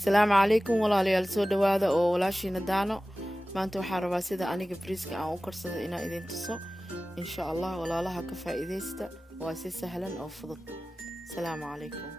السلام عليكم walaalayaal soo dhawaada oo walaashiina daano maanta waxaan rabaa sida aniga friiska aan u karsado inaan idin tuso insha Allah walaalaha ka faa'iideysta waa si sahlan oo fudud. Assalaamu calaykum.